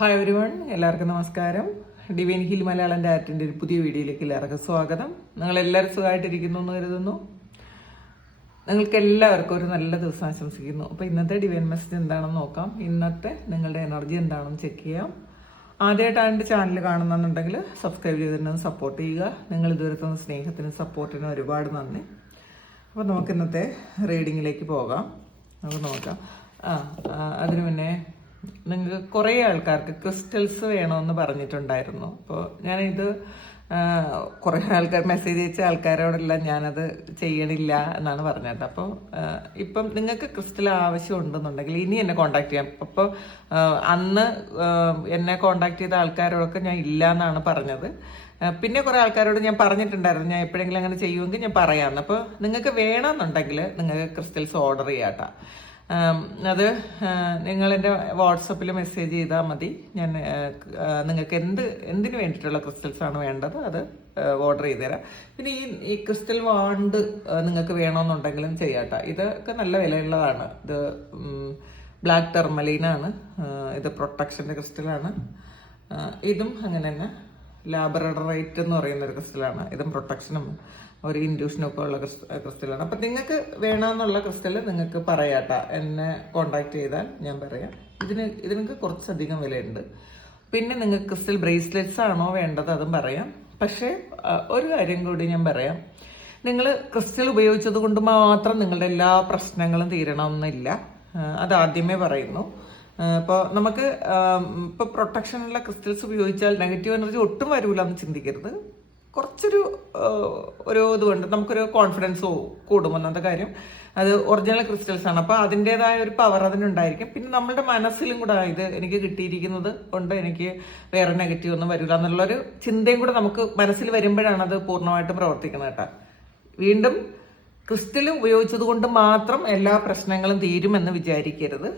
Hi every one, എല്ലാവർക്കും നമസ്കാരം. Divine hill Malayalam ഡയറക്റ്റിൻ്റെ ഒരു പുതിയ വീഡിയോയിലേക്ക് എല്ലാവർക്കും സ്വാഗതം. നിങ്ങളെല്ലാവരും സുഖമായിട്ടിരിക്കുന്നു എന്ന് കരുതുന്നു. നിങ്ങൾക്ക് എല്ലാവർക്കും ഒരു നല്ല ദിവസം ആശംസിക്കുന്നു. അപ്പോൾ ഇന്നത്തെ ഡിവൈൻ മെസ്സേജ് എന്താണെന്ന് നോക്കാം. ഇന്നത്തെ നിങ്ങളുടെ എനർജി എന്താണെന്ന് ചെക്ക് ചെയ്യാം. ആദ്യമായിട്ടാണ് എൻ്റെ ചാനൽ കാണുന്നുണ്ടെങ്കിൽ സബ്സ്ക്രൈബ് ചെയ്തിട്ടുണ്ടെന്ന് സപ്പോർട്ട് ചെയ്യുക. നിങ്ങൾ ഇതുവരെ തന്ന സ്നേഹത്തിനും സപ്പോർട്ടിനും ഒരുപാട് നന്ദി. അപ്പോൾ നമുക്ക് ഇന്നത്തെ റീഡിങ്ങിലേക്ക് പോകാം. നമുക്ക് നോക്കാം. അതിനു മുന്നേ നിങ്ങൾക്ക് കുറേ ആൾക്കാർക്ക് ക്രിസ്റ്റൽസ് വേണമെന്ന് പറഞ്ഞിട്ടുണ്ടായിരുന്നു. അപ്പോൾ ഞാനിത് കുറേ ആൾക്കാർ മെസ്സേജ് അയച്ച ആൾക്കാരോടെല്ലാം ഞാനത് ചെയ്യണില്ല എന്നാണ് പറഞ്ഞത്. അപ്പോൾ ഇപ്പം നിങ്ങൾക്ക് ക്രിസ്റ്റൽ ആവശ്യമുണ്ടെന്നുണ്ടെങ്കിൽ ഇനി എന്നെ കോണ്ടാക്ട് ചെയ്യാം. അപ്പോൾ അന്ന് എന്നെ കോണ്ടാക്ട് ചെയ്ത ആൾക്കാരോടൊക്കെ ഞാൻ ഇല്ല എന്നാണ് പറഞ്ഞത്. പിന്നെ കുറേ ആൾക്കാരോട് ഞാൻ പറഞ്ഞിട്ടുണ്ടായിരുന്നു ഞാൻ എപ്പോഴെങ്കിലും അങ്ങനെ ചെയ്യുമെങ്കിൽ ഞാൻ പറയാമെന്ന്. അപ്പോൾ നിങ്ങൾക്ക് വേണമെന്നുണ്ടെങ്കിൽ നിങ്ങൾക്ക് ക്രിസ്റ്റൽസ് ഓർഡർ ചെയ്യാട്ടോ. അത് നിങ്ങളെൻ്റെ വാട്സപ്പിൽ മെസ്സേജ് ചെയ്താൽ മതി. ഞാൻ നിങ്ങൾക്ക് എന്തിനു വേണ്ടിയിട്ടുള്ള ക്രിസ്റ്റൽസ് ആണ് വേണ്ടത് അത് ഓർഡർ ചെയ്ത് തരാം. പിന്നെ ഈ ക്രിസ്റ്റൽ വാണ്ട് നിങ്ങൾക്ക് വേണമെന്നുണ്ടെങ്കിലും ചെയ്യാട്ടോ. ഇതൊക്കെ നല്ല വിലയുള്ളതാണ്. ഇത് ബ്ലാക്ക് ടെർമലീനാണ്. ഇത് പ്രൊട്ടക്ഷൻ്റെ ക്രിസ്റ്റലാണ്. ഇതും അങ്ങനെ തന്നെ ലാബറഡറൈറ്റ് എന്ന് പറയുന്ന ഒരു ക്രിസ്റ്റലാണ്. ഇതും പ്രൊട്ടക്ഷനും ഒരു ഇൻഡ്യൂഷനും ഒക്കെ ഉള്ള ക്രിസ്റ്റലാണ്. അപ്പം നിങ്ങൾക്ക് വേണമെന്നുള്ള ക്രിസ്റ്റൽ നിങ്ങൾക്ക് പറയാട്ടോ. എന്നെ കോണ്ടാക്ട് ചെയ്താൽ ഞാൻ പറയാം. ഇതിനൊക്കെ കുറച്ചധികം വിലയുണ്ട്. പിന്നെ നിങ്ങൾക്ക് ക്രിസ്റ്റൽ ബ്രേസ്ലെറ്റ്സ് ആണോ വേണ്ടത് അതും പറയാം. പക്ഷേ ഒരു കാര്യം കൂടി ഞാൻ പറയാം. നിങ്ങൾ ക്രിസ്റ്റൽ ഉപയോഗിച്ചത് കൊണ്ട് മാത്രം നിങ്ങളുടെ എല്ലാ പ്രശ്നങ്ങളും തീരണമെന്നില്ല. അത് ആദ്യമേ പറയുന്നു. ഇപ്പോൾ നമുക്ക് ഇപ്പോൾ പ്രൊട്ടക്ഷനുള്ള ക്രിസ്റ്റൽസ് ഉപയോഗിച്ചാൽ നെഗറ്റീവ് എനർജി ഒട്ടും വരില്ല എന്ന് ചിന്തിക്കരുത്. കുറച്ചൊരു ഇതുകൊണ്ട് നമുക്കൊരു കോൺഫിഡൻസ് കൂടും. ഒന്നാമത്തെ കാര്യം അത് ഒറിജിനൽ ക്രിസ്റ്റൽസ് ആണ്. അപ്പോൾ അതിൻ്റെതായ ഒരു പവർ അതിനുണ്ടായിരിക്കും. പിന്നെ നമ്മളുടെ മനസ്സിലും കൂടെ ഇത് എനിക്ക് കിട്ടിയിരിക്കുന്നത് കൊണ്ട് എനിക്ക് വേറെ നെഗറ്റീവ് ഒന്നും വരില്ല എന്നുള്ളൊരു ചിന്തയും കൂടെ നമുക്ക് മനസ്സിൽ വരുമ്പോഴാണ് അത് പൂർണ്ണമായിട്ടും പ്രവർത്തിക്കുന്നത് കേട്ടോ. വീണ്ടും ക്രിസ്റ്റൽ ഉപയോഗിച്ചത് കൊണ്ട് മാത്രം എല്ലാ പ്രശ്നങ്ങളും തീരുമെന്ന് വിചാരിക്കരുത്.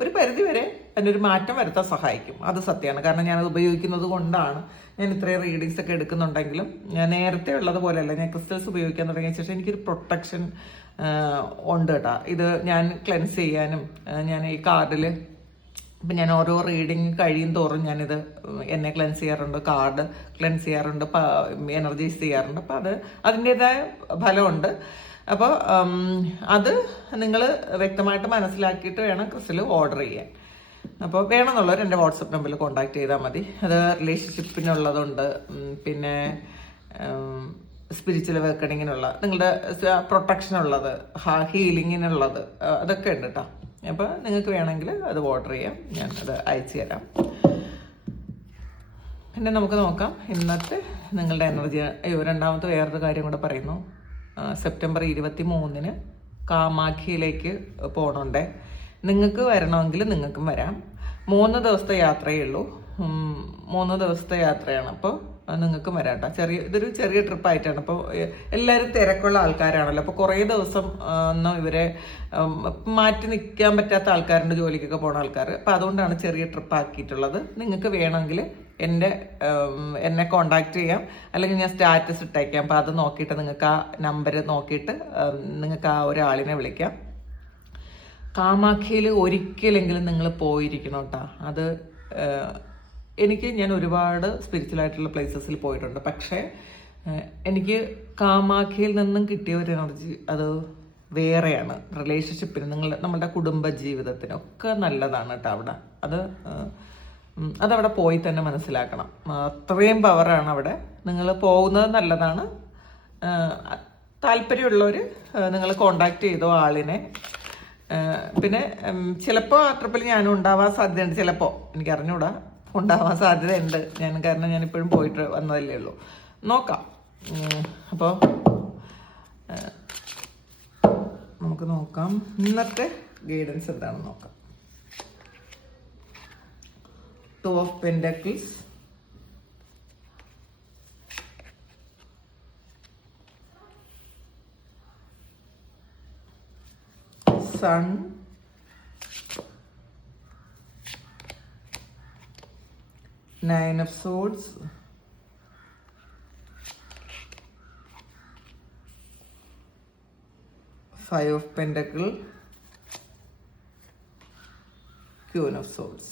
ഒരു പരിധിവരെ അതിനൊരു മാറ്റം വരുത്താൻ സഹായിക്കും. അത് സത്യമാണ്. കാരണം ഞാനത് ഉപയോഗിക്കുന്നത് കൊണ്ടാണ് ഞാൻ ഇത്രയും റീഡിങ്സ് ഒക്കെ എടുക്കുന്നുണ്ടെങ്കിലും ഞാൻ നേരത്തെ ഉള്ളതുപോലെയല്ല. ഞാൻ ക്രിസ്റ്റൽസ് ഉപയോഗിക്കാൻ തുടങ്ങിയ ശേഷം എനിക്കൊരു പ്രൊട്ടക്ഷൻ ഉണ്ട് കേട്ടോ. ഇത് ഞാൻ ക്ലെൻസ് ചെയ്യാനും ഞാൻ ഈ കാർഡിൽ ഇപ്പം ഞാൻ ഓരോ റീഡിങ് കഴിയും തോറും ഞാനിത് എന്നെ ക്ലെൻസ് ചെയ്യാറുണ്ട്, കാർഡ് ക്ലെൻസ് ചെയ്യാറുണ്ട്, എനർജൈസ് ചെയ്യാറുണ്ട്. അപ്പം അതിൻ്റെതായ ഫലമുണ്ട്. അപ്പോൾ അത് നിങ്ങൾ വ്യക്തമായിട്ട് മനസ്സിലാക്കിയിട്ട് വേണം ക്രിസ്റ്റൽ ഓർഡർ ചെയ്യാൻ. അപ്പോൾ വേണമെന്നുള്ളവർ എൻ്റെ വാട്സപ്പ് നമ്പറിൽ കോൺടാക്ട് ചെയ്താൽ മതി. അത് റിലേഷൻഷിപ്പിനുള്ളതുണ്ട്, പിന്നെ സ്പിരിച്വൽ വർക്കണിങ്ങിനുള്ള, നിങ്ങളുടെ പ്രൊട്ടക്ഷനുള്ളത്, ഹീലിങ്ങിനുള്ളത്, അതൊക്കെ ഉണ്ട് കേട്ടോ. അപ്പോൾ നിങ്ങൾക്ക് വേണമെങ്കിൽ അത് ഓർഡർ ചെയ്യാം. ഞാൻ അത് അയച്ചു തരാം. പിന്നെ നമുക്ക് നോക്കാം ഇന്നത്തെ നിങ്ങളുടെ എനർജി. രണ്ടാമത്തെ വേറൊരു കാര്യം കൂടെ പറയുന്നു. സെപ്റ്റംബർ 23 കാമാഖിയിലേക്ക് പോകണുണ്ടേ. നിങ്ങൾക്ക് വരണമെങ്കിൽ നിങ്ങൾക്കും വരാം. 3 ദിവസത്തെ യാത്രയേ ഉള്ളൂ. 3 ദിവസത്തെ യാത്രയാണ്. അപ്പോൾ നിങ്ങൾക്കും വരാം കേട്ടോ. ഇതൊരു ചെറിയ ട്രിപ്പായിട്ടാണ്. അപ്പോൾ എല്ലാവരും തിരക്കുള്ള ആൾക്കാരാണല്ലോ. അപ്പോൾ കുറേ ദിവസം ഒന്നും ഇവരെ മാറ്റി നിൽക്കാൻ പറ്റാത്ത ആൾക്കാരുണ്ട്, ജോലിക്കൊക്കെ പോകുന്ന ആൾക്കാർ. അപ്പോൾ അതുകൊണ്ടാണ് ചെറിയ ട്രിപ്പ് ആക്കിയിട്ടുള്ളത്. നിങ്ങൾക്ക് വേണമെങ്കിൽ എന്നെ കോണ്ടാക്ട് ചെയ്യാം, അല്ലെങ്കിൽ ഞാൻ സ്റ്റാറ്റസ് ഇട്ടേക്കാം. അപ്പോൾ അത് നോക്കിയിട്ട് നിങ്ങൾക്ക് ആ നമ്പർ നോക്കിയിട്ട് നിങ്ങൾക്ക് ആ ഒരാളിനെ വിളിക്കാം. കാമാഖിയിൽ ഒരിക്കലെങ്കിലും നിങ്ങൾ പോയിരിക്കണം കേട്ടോ. അത് ഞാൻ ഒരുപാട് സ്പിരിച്വൽ ആയിട്ടുള്ള പ്ലേസസിൽ പോയിട്ടുണ്ട്. പക്ഷേ എനിക്ക് കാമാഖിയിൽ നിന്നും കിട്ടിയ ഒരു എനർജി അത് വേറെയാണ്. റിലേഷൻഷിപ്പിന് നമ്മളുടെ കുടുംബ ജീവിതത്തിനൊക്കെ നല്ലതാണ് കേട്ടോ അവിടെ. അതവിടെ പോയി തന്നെ മനസ്സിലാക്കണം. അത്രയും പവറാണ് അവിടെ. നിങ്ങൾ പോകുന്നത് നല്ലതാണ്. താല്പര്യമുള്ളവർ നിങ്ങൾ കോണ്ടാക്ട് ചെയ്തോ ആളിനെ. പിന്നെ ചിലപ്പോൾ ആ ട്രിപ്പിൽ ഞാനും ഉണ്ടാവാൻ സാധ്യതയുണ്ട്. ചിലപ്പോൾ എനിക്ക് അറിഞ്ഞൂടാ, ഉണ്ടാവാൻ സാധ്യതയുണ്ട്. കാരണം ഞാനിപ്പോഴും പോയിട്ട് വന്നതല്ലേ ഉള്ളൂ. നോക്കാം. അപ്പോൾ നമുക്ക് നോക്കാം ഇന്നത്തെ ഗൈഡൻസ് എന്താണെന്ന് നോക്കാം. Two of Pentacles, Sun, Nine of Swords, Five of Pentacles, Queen of Swords.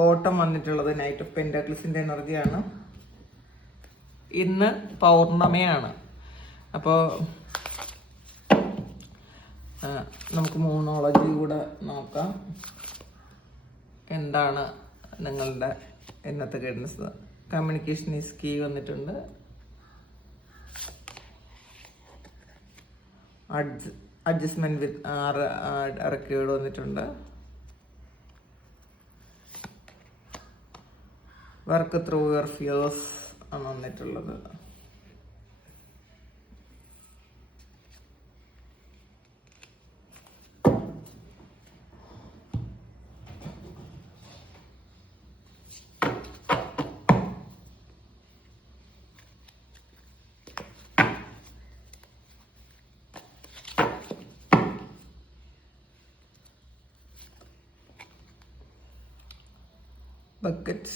Bottom വന്നിട്ടുള്ളത് നൈറ്റ് ഓഫ് പെൻറ്റാക്കിൾസിൻ്റെ എനർജിയാണ്. ഇന്ന് പൗർണമിയാണ്. അപ്പോൾ നമുക്ക് മൂണോളജി കൂടെ നോക്കാം. എന്താണ് നിങ്ങളുടെ ഇന്നത്തെ ഗൈഡൻസ്? കമ്മ്യൂണിക്കേഷൻ ഈസ് കീ വന്നിട്ടുണ്ട്. അഡ്ജസ്റ്റ്മെന്റ് വിത്ത് റെക്കോർഡ് വന്നിട്ടുണ്ട്. വർക്ക് ത്രൂ യുവർ ഫിയേഴ്സ് ആണ് വന്നിട്ടുള്ളത്. Bucket,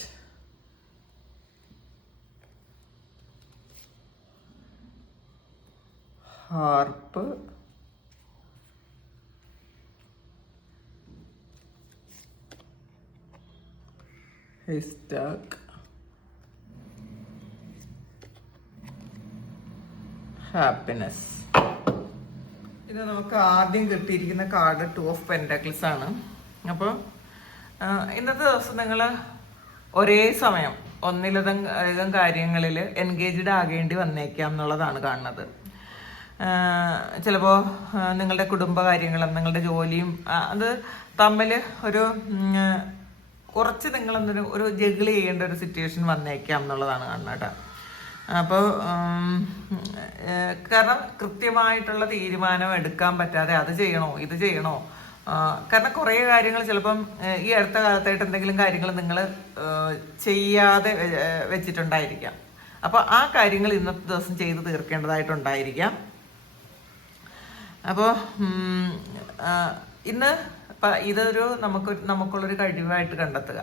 harp, haystack, happiness. ഇത് നമുക്ക് ആദ്യം കിട്ടിയിരിക്കുന്ന കാർഡ് 2 ഓഫ് പെൻറ്റാക്കിൾസ് ആണ്. അപ്പോൾ ഇന്നത്തെ ദിവസം നിങ്ങൾ ഒരേ സമയം ഒന്നിലധികം കാര്യങ്ങളിൽ എൻഗേജ്ഡ് ആകേണ്ടി വന്നേക്കാം എന്നുള്ളതാണ് കാണുന്നത്. ചിലപ്പോൾ നിങ്ങളുടെ കുടുംബകാര്യങ്ങളും നിങ്ങളുടെ ജോലിയും അത് തമ്മിൽ ഒരു കുറച്ച് നിങ്ങളെന്തൊരു ഒരു ജഗിൾ ചെയ്യേണ്ട ഒരു സിറ്റുവേഷൻ വന്നേക്കാം എന്നുള്ളതാണ് കാണുന്നത് കേട്ടോ. അപ്പോൾ കാരണം കൃത്യമായിട്ടുള്ള തീരുമാനം എടുക്കാൻ പറ്റാതെ അത് ചെയ്യണോ ഇത് ചെയ്യണോ, കാരണം കുറേ കാര്യങ്ങൾ ചിലപ്പം ഈ അടുത്ത കാലത്തായിട്ട് എന്തെങ്കിലും കാര്യങ്ങൾ നിങ്ങൾ ചെയ്യാതെ വെച്ചിട്ടുണ്ടായിരിക്കാം. അപ്പോൾ ആ കാര്യങ്ങൾ ഇന്നത്തെ ദിവസം ചെയ്ത് തീർക്കേണ്ടതായിട്ടുണ്ടായിരിക്കാം. അപ്പോൾ ഇന്ന് ഇതൊരു നമുക്കുള്ളൊരു കഴിവായിട്ട് കണ്ടെത്തുക,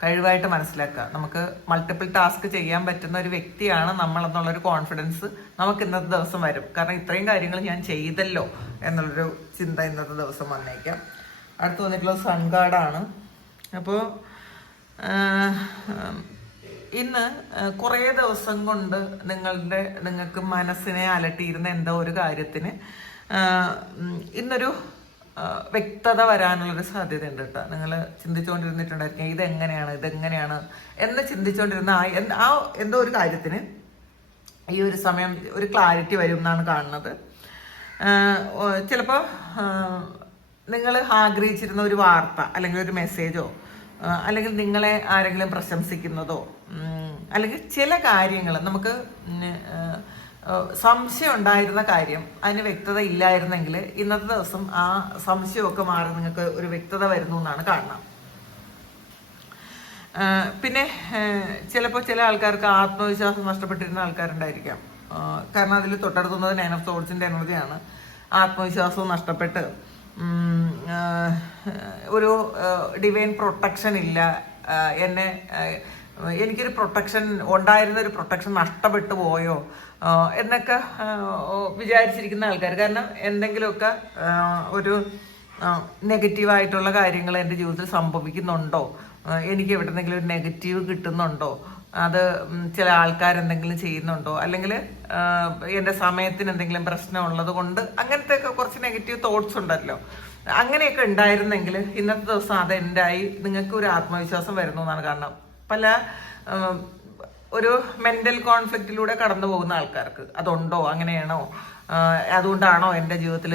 കഴിവായിട്ട് മനസ്സിലാക്കുക. നമുക്ക് മൾട്ടിപ്പിൾ ടാസ്ക് ചെയ്യാൻ പറ്റുന്ന ഒരു വ്യക്തിയാണ് നമ്മളെന്നുള്ളൊരു കോൺഫിഡൻസ് നമുക്ക് ഇന്നത്തെ ദിവസം വരും. കാരണം ഇത്രയും കാര്യങ്ങൾ ഞാൻ ചെയ്തല്ലോ എന്നുള്ളൊരു ചിന്ത ഇന്നത്തെ ദിവസം വന്നേക്കാം. അടുത്ത് വന്നിട്ടുള്ളത് സൺ കാർഡാണ്. അപ്പോൾ ഇന്ന് കുറേ ദിവസം കൊണ്ട് നിങ്ങൾക്ക് മനസ്സിനെ അലട്ടിയിരുന്ന എന്തോ ഒരു കാര്യത്തിന് ഇന്നൊരു വ്യക്തത വരാനുള്ളൊരു സാധ്യത ഉണ്ട് കേട്ടോ. നിങ്ങൾ ചിന്തിച്ചുകൊണ്ടിരുന്നിട്ടുണ്ടായിരിക്കും ഇതെങ്ങനെയാണ് എന്ന് ചിന്തിച്ചുകൊണ്ടിരുന്ന ആ എന്തോ ഒരു കാര്യത്തിന് ഈ ഒരു സമയം ഒരു ക്ലാരിറ്റി വരും എന്നാണ് കാണുന്നത്. ചിലപ്പോൾ നിങ്ങൾ ആഗ്രഹിച്ചിരുന്ന ഒരു വാർത്ത അല്ലെങ്കിൽ ഒരു മെസ്സേജോ അല്ലെങ്കിൽ നിങ്ങളെ ആരെങ്കിലും പ്രശംസിക്കുന്നതോ അല്ലെങ്കിൽ ചില കാര്യങ്ങൾ നമുക്ക് സംശയം ഉണ്ടായിരുന്ന കാര്യം അതിന് വ്യക്തത ഇല്ലായിരുന്നെങ്കിൽ ഇന്നത്തെ ദിവസം ആ സംശയമൊക്കെ മാറി നിങ്ങൾക്ക് ഒരു വ്യക്തത വരുന്നു എന്നാണ് കാണുന്നത്. പിന്നെ ചിലപ്പോൾ ചില ആൾക്കാർക്ക് ആത്മവിശ്വാസം നഷ്ടപ്പെട്ടിരുന്ന ആൾക്കാരുണ്ടായിരിക്കാം. കാരണം അതിൽ തൊട്ടടുത്തുന്നത് 9 ഓഫ് സോർഡ്സിൻ്റെ എനർജിയാണ്. ആത്മവിശ്വാസവും നഷ്ടപ്പെട്ട് ഒരു ഡിവൈൻ പ്രൊട്ടക്ഷൻ ഇല്ല, എനിക്കൊരു പ്രൊട്ടക്ഷൻ ഉണ്ടായിരുന്ന ഒരു പ്രൊട്ടക്ഷൻ നഷ്ടപ്പെട്ടു പോയോ എന്നൊക്കെ വിചാരിച്ചിരിക്കുന്ന ആൾക്കാർ. കാരണം എന്തെങ്കിലുമൊക്കെ ഒരു നെഗറ്റീവായിട്ടുള്ള കാര്യങ്ങൾ എൻ്റെ ജീവിതത്തിൽ സംഭവിക്കുന്നുണ്ടോ, എനിക്ക് എവിടെന്നെങ്കിലും ഒരു നെഗറ്റീവ് കിട്ടുന്നുണ്ടോ, അത് ചില ആൾക്കാരെന്തെങ്കിലും ചെയ്യുന്നുണ്ടോ, അല്ലെങ്കിൽ എൻ്റെ സമയത്തിന് എന്തെങ്കിലും പ്രശ്നമുള്ളത് കൊണ്ട് അങ്ങനത്തെ ഒക്കെ കുറച്ച് നെഗറ്റീവ് തോട്ട്സ് ഉണ്ടല്ലോ. അങ്ങനെയൊക്കെ ഉണ്ടായിരുന്നെങ്കിൽ ഇന്നത്തെ ദിവസം അതെൻ്റായി നിങ്ങൾക്ക് ഒരു ആത്മവിശ്വാസം വരുന്നു എന്നാണ്. കാരണം പല ഒരു മെൻ്റൽ കോൺഫ്ലിക്റ്റിലൂടെ കടന്നു പോകുന്ന ആൾക്കാർക്ക് അതുണ്ടോ, അങ്ങനെയാണോ, അതുകൊണ്ടാണോ എൻ്റെ ജീവിതത്തിൽ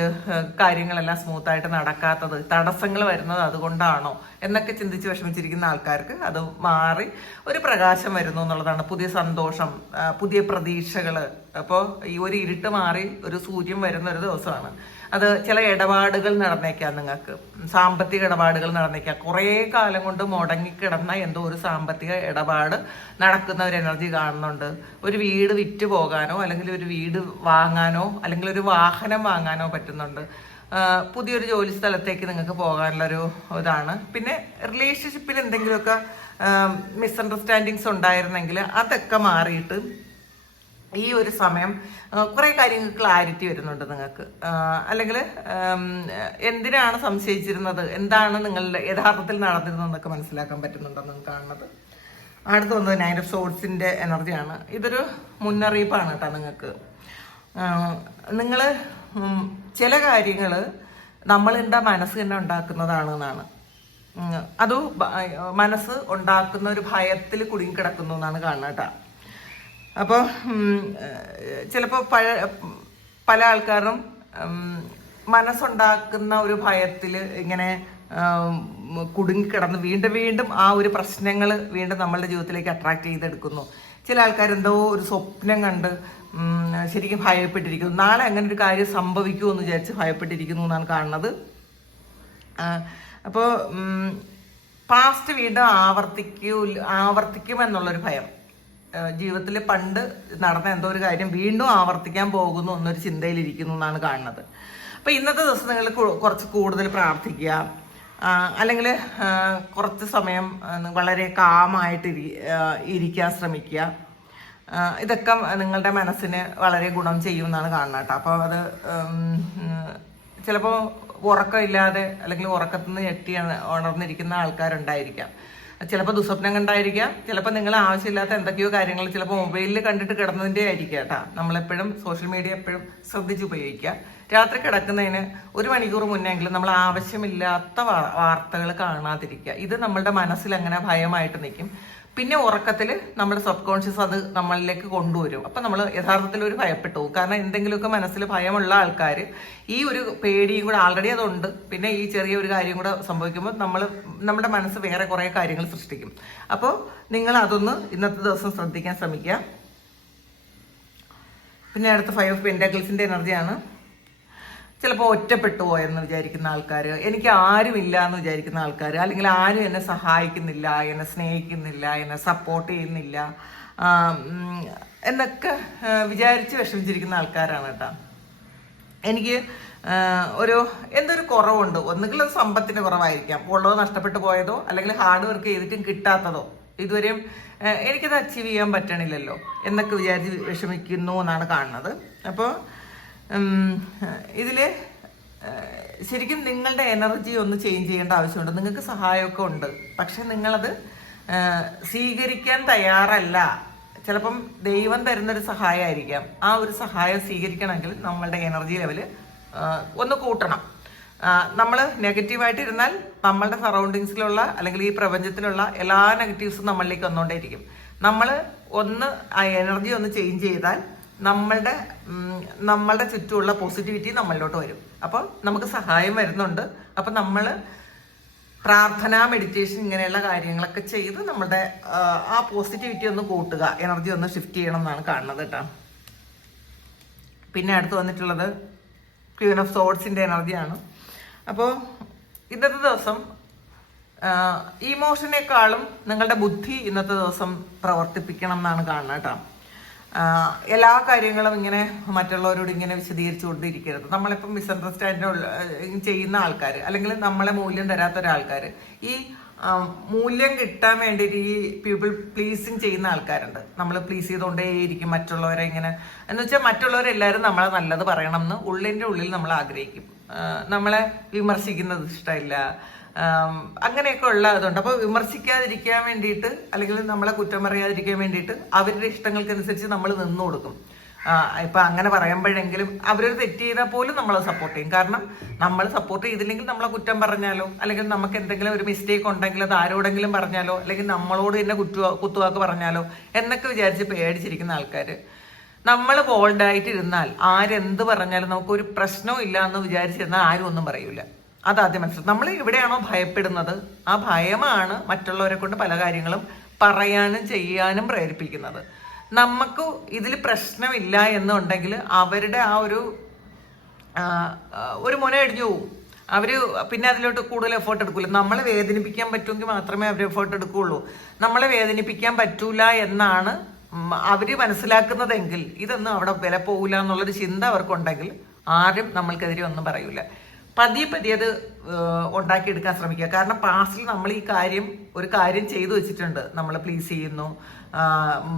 കാര്യങ്ങളെല്ലാം സ്മൂത്തായിട്ട് നടക്കാത്തത്, തടസ്സങ്ങൾ വരുന്നത് അതുകൊണ്ടാണോ എന്നൊക്കെ ചിന്തിച്ച് വിഷമിച്ചിരിക്കുന്ന ആൾക്കാർക്ക് അത് മാറി ഒരു പ്രകാശം വരുന്നു എന്നുള്ളതാണ്. പുതിയ സന്തോഷം, പുതിയ പ്രതീക്ഷകൾ. അപ്പോൾ ഈ ഒരു ഇരുട്ട് മാറി ഒരു സൂര്യൻ വരുന്ന ഒരു ദിവസമാണ്. അത് ചില ഇടപാടുകൾ നടന്നേക്കാം, നിങ്ങൾക്ക് സാമ്പത്തിക ഇടപാടുകൾ നടന്നേക്കാം. കുറേ കാലം കൊണ്ട് മുടങ്ങിക്കിടന്ന എന്തോ ഒരു സാമ്പത്തിക ഇടപാട് നടക്കുന്ന ഒരു എനർജി കാണുന്നുണ്ട്. ഒരു വീട് വിറ്റ് പോകാനോ അല്ലെങ്കിൽ ഒരു വീട് വാങ്ങാനോ അല്ലെങ്കിൽ ഒരു വാഹനം വാങ്ങാനോ പറ്റുന്നുണ്ട്. പുതിയൊരു ജോലി സ്ഥലത്തേക്ക് നിങ്ങൾക്ക് പോകാനുള്ളൊരു ഇതാണ്. പിന്നെ റിലേഷൻഷിപ്പിൽ എന്തെങ്കിലുമൊക്കെ മിസ്അണ്ടർസ്റ്റാൻഡിങ്സ് ഉണ്ടായിരുന്നെങ്കിൽ അതൊക്കെ മാറിയിട്ട് ഈ ഒരു സമയം കുറേ കാര്യങ്ങൾ ക്ലാരിറ്റി വരുന്നുണ്ട് നിങ്ങൾക്ക്. അല്ലെങ്കിൽ എന്തിനാണ് സംശയിച്ചിരുന്നത്, എന്താണ് നിങ്ങളുടെ യഥാർത്ഥത്തിൽ നടന്നിരുന്നതെന്നൊക്കെ മനസ്സിലാക്കാൻ പറ്റുന്നുണ്ടെന്ന് കാണുന്നത്. അടുത്ത് വന്നത് 9 ഓഫ് സോർഡ്സിൻ്റെ എനർജിയാണ്. ഇതൊരു മുന്നറിയിപ്പാണ് കേട്ടോ നിങ്ങൾക്ക്. നിങ്ങൾ ചില കാര്യങ്ങൾ നമ്മളുടെ മനസ്സ് തന്നെ ഉണ്ടാക്കുന്നതാണെന്നാണ്. അത് മനസ്സ് ഉണ്ടാക്കുന്ന ഒരു ഭയത്തിൽ കുടുങ്ങിക്കിടക്കുന്നു എന്നാണ് കാണുന്നത് കേട്ടോ. അപ്പോൾ ചിലപ്പോൾ പല ആൾക്കാരും മനസ്സുണ്ടാക്കുന്ന ഒരു ഭയത്തിൽ ഇങ്ങനെ കുടുങ്ങിക്കിടന്ന് വീണ്ടും വീണ്ടും ആ ഒരു പ്രശ്നങ്ങൾ വീണ്ടും നമ്മളുടെ ജീവിതത്തിലേക്ക് അട്രാക്ട് ചെയ്തെടുക്കുന്നു. ചില ആൾക്കാർ എന്തോ ഒരു സ്വപ്നം കണ്ട് ശരിക്കും ഭയപ്പെട്ടിരിക്കുന്നു. നാളെ അങ്ങനെ ഒരു കാര്യം സംഭവിക്കുമെന്ന് വിചാരിച്ച് ഭയപ്പെട്ടിരിക്കുന്നു എന്നാണ് കാണുന്നത്. അപ്പോൾ പാസ്റ്റ് വീണ്ടും ആവർത്തിക്കുമെന്നുള്ളൊരു ഭയം, ജീവിതത്തിൽ പണ്ട് നടന്ന എന്തോ ഒരു കാര്യം വീണ്ടും ആവർത്തിക്കാൻ പോകുന്നു എന്നൊരു ചിന്തയിലിരിക്കുന്നു എന്നാണ് കാണുന്നത്. അപ്പോൾ ഇന്നത്തെ ദിവസം നിങ്ങൾ കുറച്ച് കൂടുതൽ പ്രാർത്ഥിക്കുക, അല്ലെങ്കിൽ കുറച്ച് സമയം വളരെ കാമായിട്ട് ഇരിക്കാൻ ശ്രമിക്കുക. ഇതൊക്കെ നിങ്ങളുടെ മനസ്സിന് വളരെ ഗുണം ചെയ്യുമെന്നാണ് കാണുന്നത് കേട്ടോ. അപ്പോൾ അത് ചിലപ്പോൾ ഉറക്കമില്ലാതെ അല്ലെങ്കിൽ ഉറക്കത്തിൽ നിന്ന് ഞെട്ടി ഉണർന്നിരിക്കുന്ന ആൾക്കാരുണ്ടായിരിക്കാം. ചിലപ്പോൾ ദുസ്വപ്നം കണ്ടായിരിക്കാം, ചിലപ്പോൾ നിങ്ങൾ ആവശ്യമില്ലാത്ത എന്തൊക്കെയോ കാര്യങ്ങൾ ചിലപ്പോൾ മൊബൈലിൽ കണ്ടിട്ട് കിടന്നതിൻ്റെ ആയിരിക്കാം കേട്ടോ. നമ്മളെപ്പോഴും സോഷ്യൽ മീഡിയ എപ്പോഴും ശ്രദ്ധിച്ച് ഉപയോഗിക്കുക. രാത്രി കിടക്കുന്നതിന് 1 മണിക്കൂർ മുന്നെങ്കിലും നമ്മൾ ആവശ്യമില്ലാത്ത വാർത്തകൾ കാണാതിരിക്കുക. ഇത് നമ്മളുടെ മനസ്സിൽ അങ്ങനെ ഭയമായിട്ട് നിൽക്കും. പിന്നെ ഉറക്കത്തിൽ നമ്മുടെ സബ് കോൺഷ്യസ് അത് നമ്മളിലേക്ക് കൊണ്ടുവരും. അപ്പം നമ്മൾ യഥാർത്ഥത്തിൽ ഒരു ഭയപ്പെട്ടു പോകും. കാരണം എന്തെങ്കിലുമൊക്കെ മനസ്സിൽ ഭയമുള്ള ആൾക്കാർ ഈ ഒരു പേടിയും കൂടെ ആൾറെഡി അതുണ്ട്, പിന്നെ ഈ ചെറിയ ഒരു കാര്യം കൂടെ സംഭവിക്കുമ്പോൾ നമ്മുടെ മനസ്സ് വേറെ കുറേ കാര്യങ്ങൾ സൃഷ്ടിക്കും. അപ്പോൾ നിങ്ങൾ അതൊന്ന് ഇന്നത്തെ ദിവസം ശ്രദ്ധിക്കാൻ ശ്രമിക്കുക. പിന്നെ അടുത്ത 5 ഓഫ് പെന്റാക്കിൾസിൻ്റെ എനർജിയാണ്. ചിലപ്പോൾ ഒറ്റപ്പെട്ടു പോയെന്ന് വിചാരിക്കുന്ന ആൾക്കാർ, എനിക്ക് ആരുമില്ല എന്ന് വിചാരിക്കുന്ന ആൾക്കാർ, അല്ലെങ്കിൽ ആരും എന്നെ സഹായിക്കുന്നില്ല, എന്നെ സ്നേഹിക്കുന്നില്ല, എന്നെ സപ്പോർട്ട് ചെയ്യുന്നില്ല എന്നൊക്കെ വിചാരിച്ച് വിഷമിച്ചിരിക്കുന്ന ആൾക്കാരാണ് കേട്ടോ. എനിക്ക് എന്തൊരു കുറവുണ്ട്. ഒന്നുകിൽ അത് സമ്പത്തിൻ്റെ കുറവായിരിക്കാം, ഉള്ളത് നഷ്ടപ്പെട്ടു പോയതോ, അല്ലെങ്കിൽ ഹാർഡ് വർക്ക് ചെയ്തിട്ടും കിട്ടാത്തതോ, ഇതുവരെയും എനിക്കത് അച്ചീവ് ചെയ്യാൻ പറ്റണില്ലല്ലോ എന്നൊക്കെ വിചാരിച്ച് വിഷമിക്കുന്നു എന്നാണ് കാണുന്നത്. അപ്പോൾ ഇതിൽ ശരിക്കും നിങ്ങളുടെ എനർജി ഒന്ന് ചേഞ്ച് ചെയ്യേണ്ട ആവശ്യമുണ്ട്. നിങ്ങൾക്ക് സഹായമൊക്കെ ഉണ്ട്, പക്ഷെ നിങ്ങളത് സ്വീകരിക്കാൻ തയ്യാറല്ല. ചിലപ്പം ദൈവം തരുന്നൊരു സഹായമായിരിക്കാം. ആ ഒരു സഹായം സ്വീകരിക്കണമെങ്കിൽ നമ്മളുടെ എനർജി ലെവൽ ഒന്ന് കൂട്ടണം. നമ്മൾ നെഗറ്റീവായിട്ടിരുന്നാൽ നമ്മളുടെ സറൗണ്ടിങ്സിലുള്ള അല്ലെങ്കിൽ ഈ പ്രപഞ്ചത്തിലുള്ള എല്ലാ നെഗറ്റീവ്സും നമ്മളിലേക്ക് വന്നുകൊണ്ടേയിരിക്കും. നമ്മൾ ആ എനർജി ഒന്ന് ചേഞ്ച് ചെയ്താൽ നമ്മളുടെ ചുറ്റുമുള്ള പോസിറ്റിവിറ്റി നമ്മളിലോട്ട് വരും. അപ്പോൾ നമുക്ക് സഹായം വരുന്നുണ്ട്. അപ്പം നമ്മൾ പ്രാർത്ഥന, മെഡിറ്റേഷൻ ഇങ്ങനെയുള്ള കാര്യങ്ങളൊക്കെ ചെയ്ത് നമ്മുടെ ആ പോസിറ്റിവിറ്റി ഒന്ന് കൂട്ടുക, എനർജി ഒന്ന് ഷിഫ്റ്റ് ചെയ്യണം എന്നാണ് കാണുന്നത് കേട്ടോ. പിന്നെ അടുത്ത് വന്നിട്ടുള്ളത് ക്വീൻ ഓഫ് സോർഡ്സിൻ്റെ എനർജിയാണ്. അപ്പോൾ ഇന്നത്തെ ദിവസം ഇമോഷനേക്കാളും നിങ്ങളുടെ ബുദ്ധി ഇന്നത്തെ ദിവസം പ്രവർത്തിപ്പിക്കണം എന്നാണ് കാണുന്നത് കേട്ടോ. എല്ലാ കാര്യങ്ങളും ഇങ്ങനെ മറ്റുള്ളവരോട് ഇങ്ങനെ വിശദീകരിച്ചു കൊണ്ടിരിക്കരുത്. നമ്മളിപ്പം മിസ്അണ്ടർസ്റ്റാൻഡ് ചെയ്യുന്ന ആൾക്കാർ, അല്ലെങ്കിൽ നമ്മളെ മൂല്യം തരാത്ത ഒരാൾക്കാർ, ഈ മൂല്യം കിട്ടാൻ വേണ്ടിയിട്ട് ഈ പീപ്പിൾ പ്ലീസിങ് ചെയ്യുന്ന ആൾക്കാരുണ്ട്. നമ്മൾ പ്ലീസ് ചെയ്തുകൊണ്ടേയിരിക്കും മറ്റുള്ളവരെ ഇങ്ങനെ. എന്ന് വെച്ചാൽ മറ്റുള്ളവരെല്ലാവരും നമ്മളെ നല്ലത് പറയണം എന്ന് ഉള്ളിൻ്റെ ഉള്ളിൽ നമ്മൾ ആഗ്രഹിക്കും. നമ്മളെ വിമർശിക്കുന്നത് ഇഷ്ടമില്ല, അങ്ങനെയൊക്കെ ഉള്ള ഇതുണ്ട്. അപ്പോൾ വിമർശിക്കാതിരിക്കാൻ വേണ്ടിയിട്ട്, അല്ലെങ്കിൽ നമ്മളെ കുറ്റം പറയാതിരിക്കാൻ വേണ്ടിയിട്ട് അവരുടെ ഇഷ്ടങ്ങൾക്കനുസരിച്ച് നമ്മൾ നിന്നു കൊടുക്കും. ഇപ്പം അങ്ങനെ പറയുമ്പോഴെങ്കിലും അവരൊരു തെറ്റ് ചെയ്താൽ പോലും നമ്മളെ സപ്പോർട്ട് ചെയ്യും. കാരണം നമ്മൾ സപ്പോർട്ട് ചെയ്തില്ലെങ്കിൽ നമ്മളെ കുറ്റം പറഞ്ഞാലോ, അല്ലെങ്കിൽ നമുക്ക് എന്തെങ്കിലും ഒരു മിസ്റ്റേക്ക് ഉണ്ടെങ്കിൽ അത് ആരോടെങ്കിലും പറഞ്ഞാലോ, അല്ലെങ്കിൽ നമ്മളോട് തന്നെ കുത്തുവാക്ക് പറഞ്ഞാലോ എന്നൊക്കെ വിചാരിച്ച് പേടിച്ചിരിക്കുന്ന ആൾക്കാർ. നമ്മൾ ബോൾഡായിട്ടിരുന്നാൽ ആരെന്ത് പറഞ്ഞാലും നമുക്കൊരു പ്രശ്നവും ഇല്ല എന്ന് വിചാരിച്ചിരുന്നാൽ ആരും ഒന്നും പറയൂല. അതാദ്യം മനസ്സിലാക്കും. നമ്മൾ എവിടെയാണോ ഭയപ്പെടുന്നത്, ആ ഭയമാണ് മറ്റുള്ളവരെ കൊണ്ട് പല കാര്യങ്ങളും പറയാനും ചെയ്യാനും പ്രേരിപ്പിക്കുന്നത്. നമുക്ക് ഇതിൽ പ്രശ്നമില്ല എന്നുണ്ടെങ്കിൽ അവരുടെ ആ ഒരു മുന അടിഞ്ഞു പോവും. അവർ പിന്നെ അതിലോട്ട് കൂടുതൽ എഫേർട്ട് എടുക്കില്ല. നമ്മളെ വേദനിപ്പിക്കാൻ പറ്റുമെങ്കിൽ മാത്രമേ അവർ എഫേർട്ട് എടുക്കുകയുള്ളൂ. നമ്മളെ വേദനിപ്പിക്കാൻ പറ്റൂല എന്നാണ് അവർ മനസ്സിലാക്കുന്നതെങ്കിൽ ഇതൊന്നും അവിടെ വില പോകില്ല എന്നുള്ളൊരു ചിന്ത അവർക്കുണ്ടെങ്കിൽ ആരും നമ്മൾക്കെതിരെ ഒന്നും പറയൂല. പതിയെ പതിയെ അത് ഉണ്ടാക്കിയെടുക്കാൻ ശ്രമിക്കുക. കാരണം പാസ്റ്റിൽ നമ്മൾ ഒരു കാര്യം ചെയ്തു വെച്ചിട്ടുണ്ട്. നമ്മൾ പ്ലീസ് ചെയ്യുന്നു,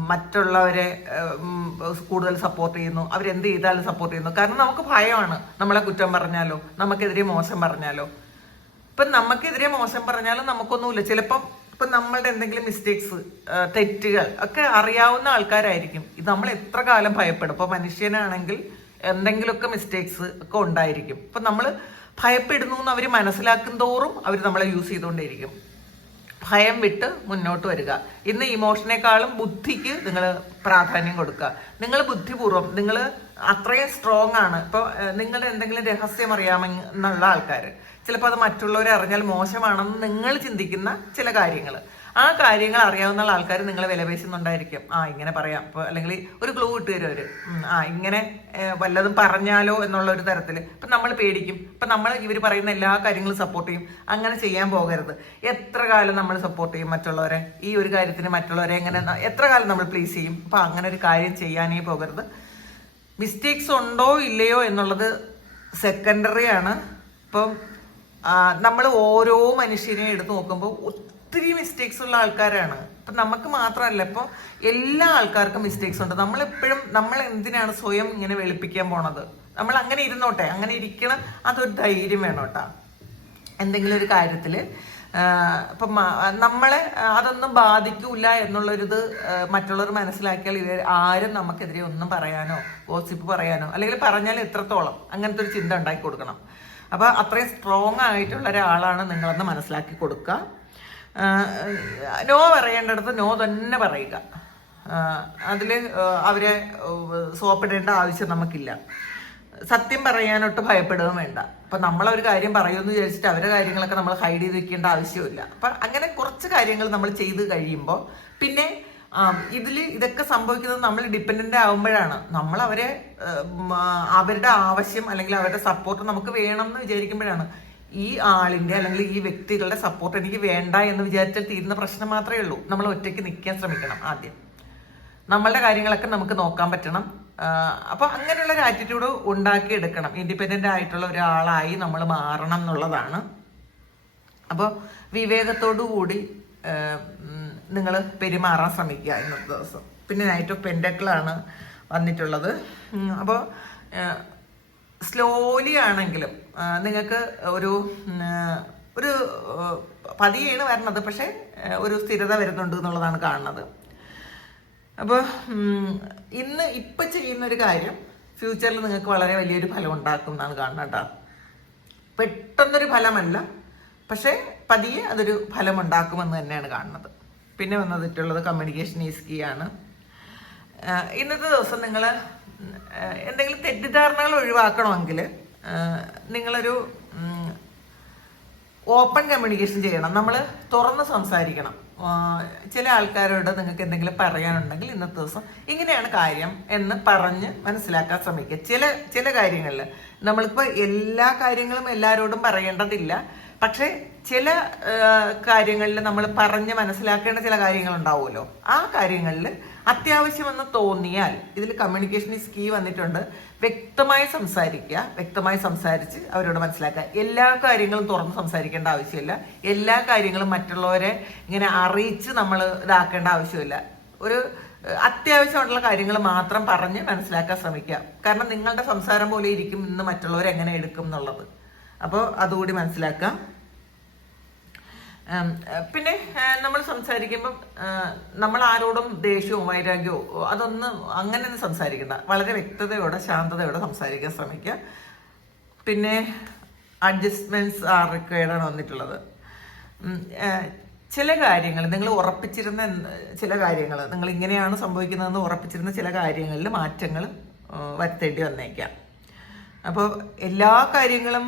മറ്റുള്ളവരെ കൂടുതൽ സപ്പോർട്ട് ചെയ്യുന്നു, അവരെന്ത് ചെയ്താലും സപ്പോർട്ട് ചെയ്യുന്നു. കാരണം നമുക്ക് ഭയമാണ് നമ്മളെ കുറ്റം പറഞ്ഞാലോ, നമുക്കെതിരെ മോശം പറഞ്ഞാലോ. ഇപ്പം നമുക്കെതിരെ മോശം പറഞ്ഞാലും നമുക്കൊന്നുമില്ല. ചിലപ്പം ഇപ്പം നമ്മളുടെ എന്തെങ്കിലും മിസ്റ്റേക്സ്, തെറ്റുകൾ ഒക്കെ അറിയാവുന്ന ആൾക്കാരായിരിക്കും. ഇത് നമ്മൾ എത്ര കാലം ഭയപ്പെടും. ഇപ്പോൾ മനുഷ്യനാണെങ്കിൽ എന്തെങ്കിലുമൊക്കെ മിസ്റ്റേക്സ് ഒക്കെ ഉണ്ടായിരിക്കും. ഇപ്പം നമ്മൾ ഭയപ്പെടുന്നു എന്ന് അവർ മനസ്സിലാക്കും തോറും അവർ നമ്മളെ യൂസ് ചെയ്തുകൊണ്ടേയിരിക്കും. ഭയം വിട്ട് മുന്നോട്ട് വരിക. ഇന്ന് ഇമോഷനേക്കാളും ബുദ്ധിക്ക് നിങ്ങൾ പ്രാധാന്യം കൊടുക്കുക. നിങ്ങൾ ബുദ്ധിപൂർവ്വം, നിങ്ങൾ അത്രയും സ്ട്രോങ് ആണ്. ഇപ്പോൾ നിങ്ങളുടെ എന്തെങ്കിലും രഹസ്യം അറിയാമെന്നുള്ള ആൾക്കാർ ചിലപ്പോൾ അത് മറ്റുള്ളവരെ അറിഞ്ഞാൽ മോശമാണെന്ന് നിങ്ങൾ ചിന്തിക്കുന്ന ചില കാര്യങ്ങൾ, ആ കാര്യങ്ങൾ അറിയാവുന്ന ആൾക്കാർ നിങ്ങളെ വിലപേശുന്നുണ്ടായിരിക്കും. ഇങ്ങനെ പറയാം, ഇപ്പോൾ അല്ലെങ്കിൽ ഒരു ക്ലൂ ഇട്ട് തരും അവർ. ഇങ്ങനെ വല്ലതും പറഞ്ഞാലോ എന്നുള്ള ഒരു തരത്തിൽ ഇപ്പം നമ്മൾ പേടിക്കും. ഇപ്പം നമ്മൾ ഇവർ പറയുന്ന എല്ലാ കാര്യങ്ങളും സപ്പോർട്ട് ചെയ്യും. അങ്ങനെ ചെയ്യാൻ പോകരുത്. എത്ര കാലം നമ്മൾ സപ്പോർട്ട് ചെയ്യും മറ്റുള്ളവരെ? ഈ ഒരു കാര്യത്തിന് മറ്റുള്ളവരെ എങ്ങനെ എത്ര കാലം നമ്മൾ പ്ലീസ് ചെയ്യും? അപ്പം അങ്ങനെ ഒരു കാര്യം ചെയ്യാനേ പോകരുത്. മിസ്റ്റേക്സ് ഉണ്ടോ ഇല്ലയോ എന്നുള്ളത് സെക്കൻഡറി ആണ്. ഇപ്പം നമ്മൾ ഓരോ മനുഷ്യനെയും എടുത്ത് നോക്കുമ്പോൾ ഒത്തിരി മിസ്റ്റേക്സ് ഉള്ള ആൾക്കാരാണ്. ഇപ്പം നമുക്ക് മാത്രമല്ല, ഇപ്പോൾ എല്ലാ ആൾക്കാർക്കും മിസ്റ്റേക്സ് ഉണ്ട്. നമ്മൾ എന്തിനാണ് സ്വയം ഇങ്ങനെ വെളുപ്പിക്കാൻ പോണത്? നമ്മൾ അങ്ങനെ ഇരുന്നോട്ടെ, അങ്ങനെ ഇരിക്കണം. അതൊരു ധൈര്യം വേണം കേട്ടോ. എന്തെങ്കിലും ഒരു കാര്യത്തിൽ ഇപ്പം നമ്മളെ അതൊന്നും ബാധിക്കൂല എന്നുള്ളൊരിത് മറ്റുള്ളവർ മനസ്സിലാക്കിയാൽ ആരും നമുക്കെതിരെ ഒന്നും പറയാനോ ഗോസിപ്പ് പറയാനോ, അല്ലെങ്കിൽ പറഞ്ഞാൽ എത്രത്തോളം, അങ്ങനത്തെ ഒരു ചിന്ത ഉണ്ടാക്കി കൊടുക്കണം. അപ്പോൾ അത്രയും സ്ട്രോങ് ആയിട്ടുള്ള ഒരാളാണ് നിങ്ങളെന്ന് മനസ്സിലാക്കി കൊടുക്കുക. നോ പറയേണ്ടടുത്ത് നോ തന്നെ പറയുക. അതിൽ അവരെ സോപ്പിടേണ്ട ആവശ്യം നമുക്കില്ല. സത്യം പറയാനൊട്ട് ഭയപ്പെടുകയും വേണ്ട. അപ്പം നമ്മളൊരു കാര്യം പറയുമെന്ന് വിചാരിച്ചിട്ട് അവരുടെ കാര്യങ്ങളൊക്കെ നമ്മൾ ഹൈഡ് ചെയ്ത് വെക്കേണ്ട ആവശ്യമില്ല. അപ്പം അങ്ങനെ കുറച്ച് കാര്യങ്ങൾ നമ്മൾ ചെയ്ത് കഴിയുമ്പോൾ പിന്നെ ഇതൊക്കെ സംഭവിക്കുന്നത് നമ്മൾ ഡിപ്പെൻഡൻ്റ് ആകുമ്പോഴാണ്. നമ്മൾ അവരുടെ ആവശ്യം അല്ലെങ്കിൽ അവരുടെ സപ്പോർട്ട് നമുക്ക് വേണം എന്ന് വിചാരിക്കുമ്പോഴാണ്. ഈ ആളിൻ്റെ അല്ലെങ്കിൽ ഈ വ്യക്തികളുടെ സപ്പോർട്ട് എനിക്ക് വേണ്ട എന്ന് വിചാരിച്ചാൽ തീരുന്ന പ്രശ്നം മാത്രമേ ഉള്ളൂ. നമ്മൾ ഒറ്റയ്ക്ക് നിൽക്കാൻ ശ്രമിക്കണം. ആദ്യം നമ്മളുടെ കാര്യങ്ങളൊക്കെ നമുക്ക് നോക്കാൻ പറ്റണം. അപ്പോൾ അങ്ങനെയുള്ള ഒരു ആറ്റിറ്റ്യൂഡ് ഉണ്ടാക്കിയെടുക്കണം. ഇൻഡിപെൻഡൻ്റ് ആയിട്ടുള്ള ഒരാളായി നമ്മൾ മാറണം എന്നുള്ളതാണ്. അപ്പോൾ വിവേകത്തോടു കൂടി നിങ്ങൾ പെരുമാറാൻ ശ്രമിക്കുക ഇന്നത്തെ ദിവസം. പിന്നെ നൈറ്റ് ഓഫ് പെൻഡക്കിളാണ് വന്നിട്ടുള്ളത്. അപ്പോൾ സ്ലോലി ആണെങ്കിലും നിങ്ങൾക്ക് ഒരു പതിയാണ് വരുന്നത്, പക്ഷേ ഒരു സ്ഥിരത വരുന്നുണ്ട് എന്നുള്ളതാണ് കാണുന്നത്. അപ്പോൾ ഇപ്പം ചെയ്യുന്നൊരു കാര്യം ഫ്യൂച്ചറിൽ നിങ്ങൾക്ക് വളരെ വലിയൊരു ഫലം ഉണ്ടാക്കും എന്നാണ് കാണുന്നത് കേട്ടോ. പെട്ടെന്നൊരു ഫലമല്ല, പക്ഷേ പതിയെ അതൊരു ഫലം ഉണ്ടാക്കുമെന്ന് തന്നെയാണ് കാണുന്നത്. പിന്നെ വന്നിട്ടുള്ളത് കമ്മ്യൂണിക്കേഷൻ ഈസ് കീ ആണ്. ഇന്നത്തെ ദിവസം നിങ്ങൾ എന്തെങ്കിലും തെറ്റിദ്ധാരണകൾ ഒഴിവാക്കണമെങ്കിൽ നിങ്ങളൊരു ഓപ്പൺ കമ്മ്യൂണിക്കേഷൻ ചെയ്യണം. നമ്മൾ തുറന്ന് സംസാരിക്കണം. ചില ആൾക്കാരോട് നിങ്ങൾക്ക് എന്തെങ്കിലും പറയാനുണ്ടെങ്കിൽ ഇന്നത്തെ ദിവസം ഇങ്ങനെയാണ് കാര്യം എന്ന് പറഞ്ഞ് മനസ്സിലാക്കാൻ ശ്രമിക്കുക. ചില കാര്യങ്ങളിൽ നമ്മളിപ്പോൾ എല്ലാ കാര്യങ്ങളും എല്ലാവരോടും പറയേണ്ടതില്ല, പക്ഷേ ചില കാര്യങ്ങളിൽ നമ്മൾ പറഞ്ഞ് മനസ്സിലാക്കേണ്ട ചില കാര്യങ്ങളുണ്ടാവുമല്ലോ. ആ കാര്യങ്ങളിൽ അത്യാവശ്യമെന്ന് തോന്നിയാൽ ഇതിൽ കമ്മ്യൂണിക്കേഷൻ ഈസ് കീ വന്നിട്ടുണ്ട്. വ്യക്തമായി സംസാരിക്കുക, വ്യക്തമായി സംസാരിച്ച് അവരോട് മനസ്സിലാക്കുക. എല്ലാ കാര്യങ്ങളും തുറന്ന് സംസാരിക്കേണ്ട ആവശ്യമില്ല. എല്ലാ കാര്യങ്ങളും മറ്റുള്ളവരെ ഇങ്ങനെ അറിയിച്ച് നമ്മൾ ഇതാക്കേണ്ട ആവശ്യമില്ല. ഒരു അത്യാവശ്യമായിട്ടുള്ള കാര്യങ്ങൾ മാത്രം പറഞ്ഞ് മനസ്സിലാക്കാൻ ശ്രമിക്കുക. കാരണം നിങ്ങളുടെ സംസാരം പോലെ ഇരിക്കും ഇന്ന് മറ്റുള്ളവർ എങ്ങനെ എടുക്കും എന്നുള്ളത്. അപ്പോൾ അതുകൂടി മനസ്സിലാക്കാം. പിന്നെ നമ്മൾ സംസാരിക്കുമ്പം നമ്മൾ ആരോടും ദേഷ്യവും വൈരാഗ്യവും അതൊന്നും അങ്ങനെയൊന്നും സംസാരിക്കണ്ട. വളരെ വ്യക്തതയോടെ ശാന്തതയോടെ സംസാരിക്കാൻ ശ്രമിക്കുക. പിന്നെ അഡ്ജസ്റ്റ്മെന്റ്സ് ആർ റിക്വയർഡാണ് വന്നിട്ടുള്ളത്. ചില കാര്യങ്ങൾ നിങ്ങൾ ഉറപ്പിച്ചിരുന്ന ചില കാര്യങ്ങൾ, നിങ്ങൾ ഇങ്ങനെയാണ് സംഭവിക്കുന്നതെന്ന് ഉറപ്പിച്ചിരുന്ന ചില കാര്യങ്ങളിൽ മാറ്റങ്ങൾ വരുത്തേണ്ടി വന്നേക്കാം. അപ്പോൾ എല്ലാ കാര്യങ്ങളും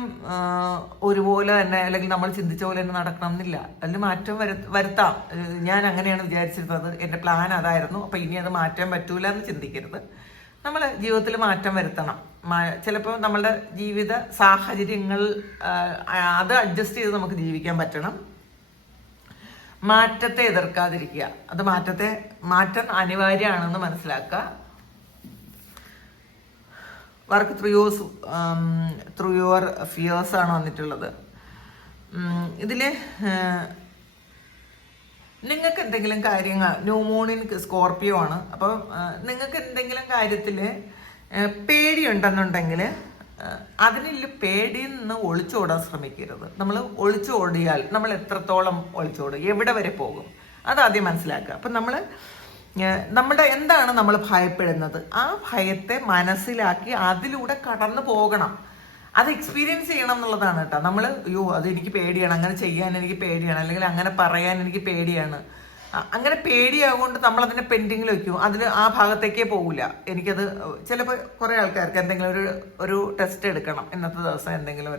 ഒരുപോലെ തന്നെ അല്ലെങ്കിൽ നമ്മൾ ചിന്തിച്ച പോലെ തന്നെ നടക്കണം എന്നില്ല. അതിൽ മാറ്റം വരുത്താം. ഞാൻ അങ്ങനെയാണ് വിചാരിച്ചിരുന്നത്, എൻ്റെ പ്ലാൻ അതായിരുന്നു, അപ്പോൾ ഇനി അത് മാറ്റാൻ പറ്റൂല എന്ന് ചിന്തിക്കരുത്. നമ്മൾ ജീവിതത്തിൽ മാറ്റം വരുത്തണം. ചിലപ്പോൾ നമ്മളുടെ ജീവിത സാഹചര്യങ്ങൾ അത് അഡ്ജസ്റ്റ് ചെയ്ത് നമുക്ക് ജീവിക്കാൻ പറ്റണം. മാറ്റത്തെ എതിർക്കാതിരിക്കുക. അത് മാറ്റം അനിവാര്യമാണെന്ന് മനസ്സിലാക്കുക. വർക്ക് ത്രൂ യുവർ ഫിയേഴ്സ് ആണ് വന്നിട്ടുള്ളത്. ഇതിൽ നിങ്ങൾക്ക് എന്തെങ്കിലും കാര്യങ്ങൾ, ന്യൂ മൂണിൻ സ്കോർപ്പിയോ ആണ്, അപ്പം നിങ്ങൾക്ക് എന്തെങ്കിലും കാര്യത്തിൽ പേടിയുണ്ടെന്നുണ്ടെങ്കിൽ അതിനില്ല, പേടിയിൽ നിന്ന് ഒളിച്ചോടാൻ ശ്രമിക്കരുത്. നമ്മൾ ഒളിച്ചോടിയാൽ നമ്മൾ എത്രത്തോളം ഒളിച്ചോടും, എവിടെ വരെ പോകും, അതാദ്യം മനസ്സിലാക്കുക. അപ്പം നമ്മുടെ എന്താണ് നമ്മൾ ഭയപ്പെടുന്നത്, ആ ഭയത്തെ മനസ്സിലാക്കി അതിലൂടെ കടന്നു പോകണം. അത് എക്സ്പീരിയൻസ് ചെയ്യണം എന്നുള്ളതാണ് കേട്ടോ. നമ്മൾ അയ്യോ അത് എനിക്ക് പേടിയാണ്, അങ്ങനെ ചെയ്യാൻ എനിക്ക് പേടിയാണ്, അല്ലെങ്കിൽ അങ്ങനെ പറയാൻ എനിക്ക് പേടിയാണ്, അങ്ങനെ പേടിയാകൊണ്ട് നമ്മളതിനെ പെൻഡിങ്ങിൽ വെക്കും, അതിന് ആ ഭാഗത്തേക്കേ പോകില്ല. എനിക്കത് ചിലപ്പോൾ കുറേ ആൾക്കാർക്ക് എന്തെങ്കിലും ഒരു ടെസ്റ്റ് എടുക്കണം, ഇന്നത്തെ ദിവസം എന്തെങ്കിലും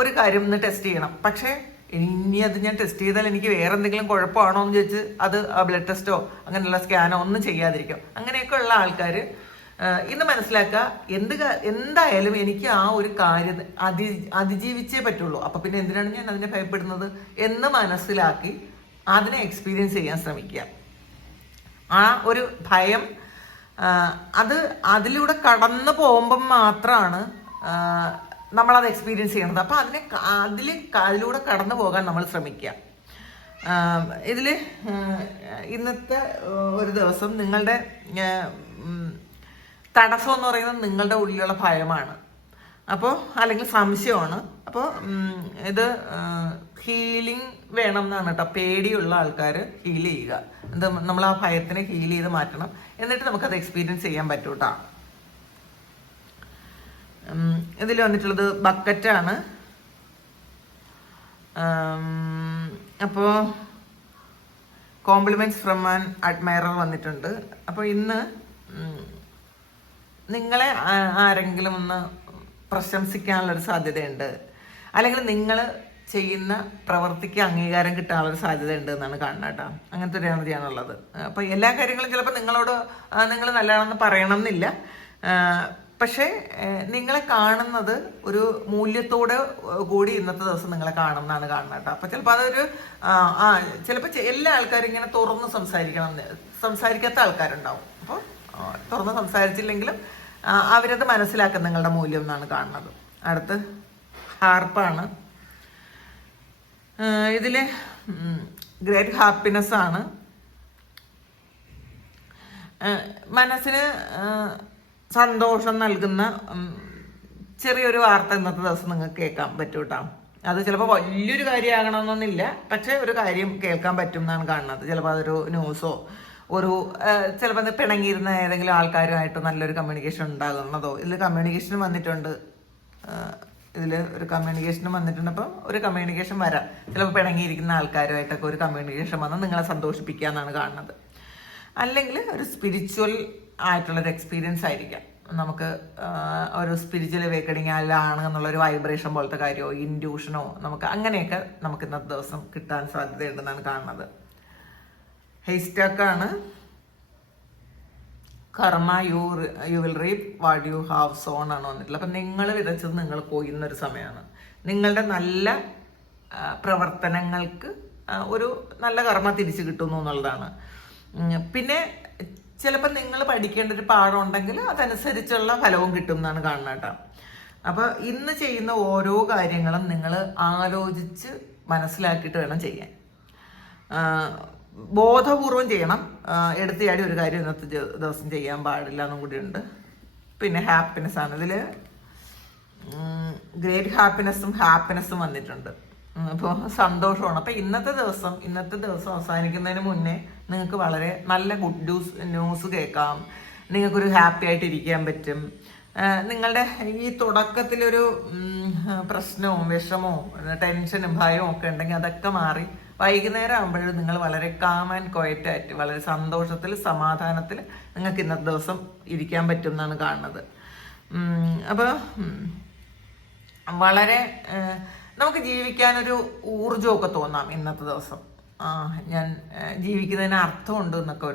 ഒരു കാര്യം ഒന്ന് ടെസ്റ്റ് ചെയ്യണം. പക്ഷേ ഇനി അത് ഞാൻ ടെസ്റ്റ് ചെയ്താൽ എനിക്ക് വേറെ എന്തെങ്കിലും കുഴപ്പമാണോ എന്ന് ചോദിച്ച് അത് ബ്ലഡ് ടെസ്റ്റോ അങ്ങനെയുള്ള സ്കാനോ ഒന്നും ചെയ്യാതിരിക്കും. അങ്ങനെയൊക്കെ ഉള്ള ആൾക്കാർ ഇന്ന് മനസ്സിലാക്കുക, എന്തായാലും എനിക്ക് ആ ഒരു കാര്യം അതിജീവിച്ചേ പറ്റുള്ളൂ, അപ്പം പിന്നെ എന്തിനാണ് ഞാൻ അതിനെ ഭയപ്പെടുന്നത് എന്ന് മനസ്സിലാക്കി അതിനെ എക്സ്പീരിയൻസ് ചെയ്യാൻ ശ്രമിക്കുക. ആ ഒരു ഭയം അതിലൂടെ കടന്നു പോകുമ്പം മാത്രമാണ് നമ്മളത് എക്സ്പീരിയൻസ് ചെയ്യണത്. അപ്പം അതിലൂടെ കടന്നു പോകാൻ നമ്മൾ ശ്രമിക്കുക. ഇതിൽ ഇന്നത്തെ ഒരു ദിവസം നിങ്ങളുടെ തടസ്സം എന്ന് പറയുന്നത് നിങ്ങളുടെ ഉള്ളിലുള്ള ഭയമാണ്, അപ്പോൾ അല്ലെങ്കിൽ സംശയമാണ്. അപ്പോൾ ഇത് ഹീലിംഗ് വേണം എന്നാണ് കേട്ടോ. പേടിയുള്ള ആൾക്കാർ ഹീൽ ചെയ്യുക, നമ്മൾ ആ ഭയത്തിനെ ഹീൽ ചെയ്ത് മാറ്റണം, എന്നിട്ട് നമുക്കത് എക്സ്പീരിയൻസ് ചെയ്യാൻ പറ്റും കേട്ടോ. ഇതിൽ വന്നിട്ടുള്ളത് ബക്കറ്റാണ്. അപ്പോൾ കോംപ്ലിമെന്റ്സ് ഫ്രം ആൻ അഡ്മയറർ വന്നിട്ടുണ്ട്. അപ്പോൾ ഇന്ന് നിങ്ങളെ ആരെങ്കിലും ഒന്ന് പ്രശംസിക്കാനുള്ളൊരു സാധ്യതയുണ്ട്, അല്ലെങ്കിൽ നിങ്ങൾ ചെയ്യുന്ന പ്രവൃത്തിക്ക് അംഗീകാരം കിട്ടാനുള്ളൊരു സാധ്യതയുണ്ട് എന്നാണ് കാണുന്നത് കേട്ടോ. അങ്ങനത്തെ ഒരു എനർജിയാണുള്ളത്. അപ്പോൾ എല്ലാ കാര്യങ്ങളും ചിലപ്പോൾ നിങ്ങൾ നല്ലതാണെന്ന് പറയണം എന്നില്ല, പക്ഷേ നിങ്ങളെ കാണുന്നത് ഒരു മൂല്യത്തോടെ കൂടി ഇന്നത്തെ ദിവസം നിങ്ങളെ കാണണം എന്നാണ് കാണുന്നത് കേട്ടോ. അപ്പോൾ ചിലപ്പോൾ ചിലപ്പോൾ എല്ലാ ആൾക്കാരും ഇങ്ങനെ തുറന്ന് സംസാരിക്കാത്ത ആൾക്കാരുണ്ടാവും. അപ്പോൾ തുറന്ന് സംസാരിച്ചില്ലെങ്കിലും അവരത് മനസ്സിലാക്കും നിങ്ങളുടെ മൂല്യം എന്നാണ് കാണുന്നത്. അടുത്ത് ഹാർപ്പാണ്. ഇതിൽ ഗ്രേറ്റ് ഹാപ്പിനെസ് ആണ്. മനസ്സിന് സന്തോഷം നൽകുന്ന ചെറിയൊരു വാർത്ത ഇന്നത്തെ ദിവസം നിങ്ങൾക്ക് കേൾക്കാൻ പറ്റും കേട്ടോ. അത് ചിലപ്പോൾ വലിയൊരു കാര്യമാകണമെന്നൊന്നുമില്ല, പക്ഷേ ഒരു കാര്യം കേൾക്കാൻ പറ്റും എന്നാണ് കാണുന്നത്. ചിലപ്പോൾ അതൊരു ന്യൂസോ ചിലപ്പോൾ പിണങ്ങിയിരുന്ന ഏതെങ്കിലും ആൾക്കാരുമായിട്ട് നല്ലൊരു കമ്മ്യൂണിക്കേഷൻ ഉണ്ടാകുന്നതോ. ഇതിൽ കമ്മ്യൂണിക്കേഷൻ വന്നിട്ടുണ്ട്, അപ്പം ഒരു കമ്മ്യൂണിക്കേഷൻ വരാം. ചിലപ്പോൾ പിണങ്ങിയിരിക്കുന്ന ആൾക്കാരുമായിട്ടൊക്കെ ഒരു കമ്മ്യൂണിക്കേഷൻ വന്ന് നിങ്ങളെ സന്തോഷിപ്പിക്കുക എന്നാണ് കാണുന്നത്. അല്ലെങ്കിൽ ഒരു സ്പിരിച്വൽ ആയിട്ടുള്ളൊരു എക്സ്പീരിയൻസ് ആയിരിക്കാം. നമുക്ക് ഒരു സ്പിരിച്വൽ അവേക്കണിങ് ആണ് എന്നുള്ളൊരു വൈബ്രേഷൻ പോലത്തെ കാര്യമോ ഇൻഡ്യൂഷനോ നമുക്ക് അങ്ങനെയൊക്കെ നമുക്ക് ഇന്നത്തെ ദിവസം കിട്ടാൻ സാധ്യതയുണ്ടെന്നാണ് കാണുന്നത്. ഹെയ്സ്റ്റാക്കാണ്. കർമ്മ you will റീപ്പ് what you have zone ആണ് വന്നിട്ടുള്ളത്. അപ്പം നിങ്ങൾ വിതച്ചത് നിങ്ങൾ കൊയ്യുന്നൊരു സമയമാണ്. നിങ്ങളുടെ നല്ല പ്രവർത്തനങ്ങൾക്ക് ഒരു നല്ല കർമ്മ തിരിച്ചു കിട്ടുന്നു എന്നുള്ളതാണ്. പിന്നെ ചിലപ്പോൾ നിങ്ങൾ പഠിക്കേണ്ട ഒരു പാഠം ഉണ്ടെങ്കിൽ അതനുസരിച്ചുള്ള ഫലവും കിട്ടും എന്നാണ് കാണുന്നത് കേട്ടോ. അപ്പോൾ ഇന്ന് ചെയ്യുന്ന ഓരോ കാര്യങ്ങളും നിങ്ങൾ ആലോചിച്ച് മനസ്സിലാക്കിയിട്ട് വേണം ചെയ്യാൻ. ബോധപൂർവം ചെയ്യണം. എടുത്തിയാടി ഒരു കാര്യം ഇന്നത്തെ ദിവസം ചെയ്യാൻ പാടില്ല എന്നും കൂടിയുണ്ട്. പിന്നെ ഹാപ്പിനെസ് ആണ്. ഇതിൽ ഗ്രേറ്റ് ഹാപ്പിനെസ്സും വന്നിട്ടുണ്ട്. അപ്പോൾ സന്തോഷമാണ്. അപ്പോൾ ഇന്നത്തെ ദിവസം അവസാനിക്കുന്നതിന് മുന്നേ നിങ്ങൾക്ക് വളരെ നല്ല ഗുഡ് ന്യൂസ് കേൾക്കാം. നിങ്ങൾക്കൊരു ഹാപ്പി ആയിട്ട് ഇരിക്കാൻ പറ്റും. നിങ്ങളുടെ ഈ തുടക്കത്തിലൊരു പ്രശ്നവും വിഷമവും ടെൻഷനും ഭയവും ഒക്കെ ഉണ്ടെങ്കിൽ അതൊക്കെ മാറി വൈകുന്നേരം ആകുമ്പോഴും നിങ്ങൾ വളരെ കാം ആൻഡ് ക്വയറ്റായിട്ട് വളരെ സന്തോഷത്തിൽ സമാധാനത്തിൽ നിങ്ങൾക്ക് ഇന്നത്തെ ദിവസം ഇരിക്കാൻ പറ്റും എന്നാണ് കാണുന്നത്. അപ്പോൾ വളരെ നമുക്ക് ജീവിക്കാനൊരു ഊർജമൊക്കെ തോന്നാം ഇന്നത്തെ ദിവസം. ഞാൻ ജീവിക്കുന്നതിന് അർത്ഥമുണ്ട് എന്നൊക്കെ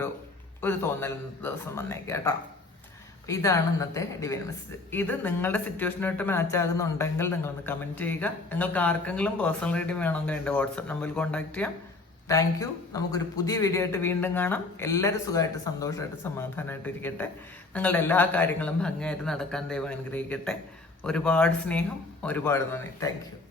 ഒരു തോന്നൽ ഇന്നത്തെ ദിവസം വന്നേക്കാം കേട്ടോ. ഇതാണ് ഇന്നത്തെ ഡിവൈൻ മെസ്സേജ്. ഇത് നിങ്ങളുടെ സിറ്റുവേഷനായിട്ട് മാച്ച് ആകുന്നുണ്ടെങ്കിൽ നിങ്ങളൊന്ന് കമൻറ്റ് ചെയ്യുക. നിങ്ങൾക്ക് ആർക്കെങ്കിലും പേഴ്സണൽ റീഡിംഗ് വേണമെങ്കിൽ എൻ്റെ വാട്സപ്പ് നമ്പറിൽ കോൺടാക്ട് ചെയ്യാം. Thank you. നമുക്കൊരു പുതിയ വീഡിയോ ആയിട്ട് വീണ്ടും കാണാം. എല്ലാവരും സുഖമായിട്ട് സന്തോഷമായിട്ട് സമാധാനമായിട്ട് ഇരിക്കട്ടെ. നിങ്ങളുടെ എല്ലാ കാര്യങ്ങളും ഭംഗിയായിട്ട് നടക്കാൻ ദൈവം അനുഗ്രഹിക്കട്ടെ. ഒരുപാട് സ്നേഹം, ഒരുപാട് നന്ദി. Thank you.